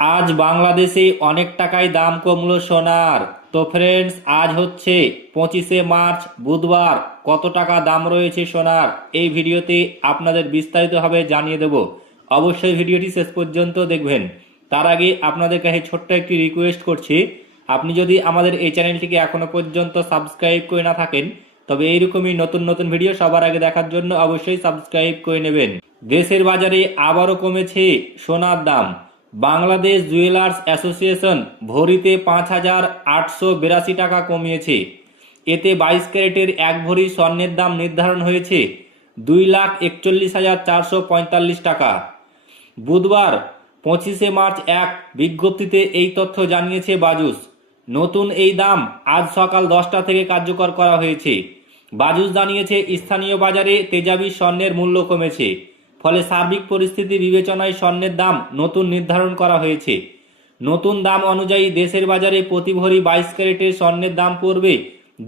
আজ বাংলাদেশে অনেক টাকায় দাম কমলো সোনার। তো ফ্রেন্ডস, আজ হচ্ছে 25শে মার্চ, বুধবার। কত টাকা দাম রয়েছে সোনার এই ভিডিওতে আপনাদের বিস্তারিতভাবে জানিয়ে দেব। অবশ্যই ভিডিওটি শেষ পর্যন্ত দেখবেন। তার আগে আপনাদের কাছে ছোট্ট একটি রিকোয়েস্ট করছি, আপনি যদি আমাদের এই চ্যানেলটিকে এখনো পর্যন্ত সাবস্ক্রাইব করে না থাকেন, তবে এইরকমই নতুন নতুন ভিডিও সবার আগে দেখার জন্য অবশ্যই সাবস্ক্রাইব করে নেবেন। দেশের বাজারে আবারও কমেছে সোনার দাম। বাংলাদেশ জুয়েলার্স অ্যাসোসিয়েশন ভরিতে 5,882 টাকা কমিয়েছে। এতে 22 ক্যারেটের এক ভরি স্বর্ণের দাম নির্ধারণ হয়েছে 2,41,445 টাকা। বুধবার 25শে মার্চ এক বিজ্ঞপ্তিতে এই তথ্য জানিয়েছে বাজুস। নতুন এই দাম আজ সকাল 10টা থেকে কার্যকর করা হয়েছে। বাজুস জানিয়েছে, স্থানীয় বাজারে তেজাবি স্বর্ণের মূল্য কমেছে, ফলে সার্বিক পরিস্থিতি বিবেচনায় স্বর্ণের দাম নতুন নির্ধারণ করা হয়েছে। নতুন দাম অনুযায়ী দেশের বাজারে প্রতি ভরি 22 ক্যারেটের স্বর্ণের দাম পড়বে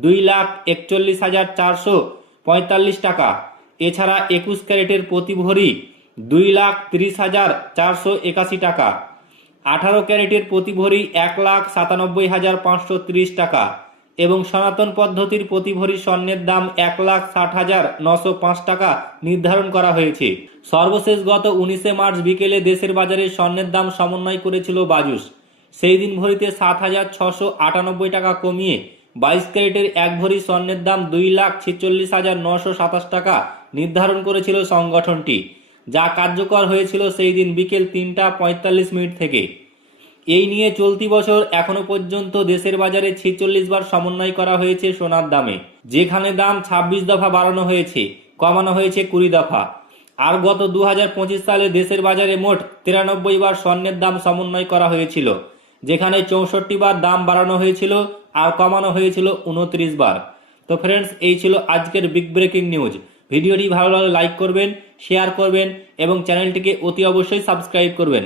2,41,445 টাকা। এছাড়া 21 ক্যারেটের প্রতি ভরি 2,30,481 টাকা, 18 ক্যারেটের প্রতি ভরি 1,97,530 টাকা এবং সনাতন পদ্ধতির প্রতি ভরি স্বর্ণের দাম 1,60,905 টাকা নির্ধারণ করা হয়েছে। সর্বশেষ গত 19শে মার্চ বিকেলে দেশের বাজারে স্বর্ণের দাম সমন্বয় করেছিল বাজুস। সেই দিন ভরিতে 7,698 টাকা কমিয়ে 22 ক্যারেটের এক ভরি স্বর্ণের দাম 2,46,927 টাকা নির্ধারণ করেছিল সংগঠনটি, যা কার্যকর হয়েছিল সেই দিন বিকেল 3টা 45 মিনিট থেকে। এই নিয়ে চলতি বছর এখনো পর্যন্ত দেশের বাজারে 46 বার সমন্বয় করা হয়েছে সোনার দামে, যেখানে দাম 26 দফা বাড়ানো হয়েছে, কমানো হয়েছে 20 দফা। আর গত 2025 সালে দেশের বাজারে মোট 93 বার স্বর্ণের দাম সমন্বয় করা হয়েছিল, যেখানে 64 বার দাম বাড়ানো হয়েছিল আর কমানো হয়েছিল 29 বার। তো ফ্রেন্ডস, এই ছিল আজকের বিগ ব্রেকিং নিউজ। ভিডিওটি ভালো লাগলে লাইক করবেন, শেয়ার করবেন এবং চ্যানেলটিকে অতি অবশ্যই সাবস্ক্রাইব করবেন।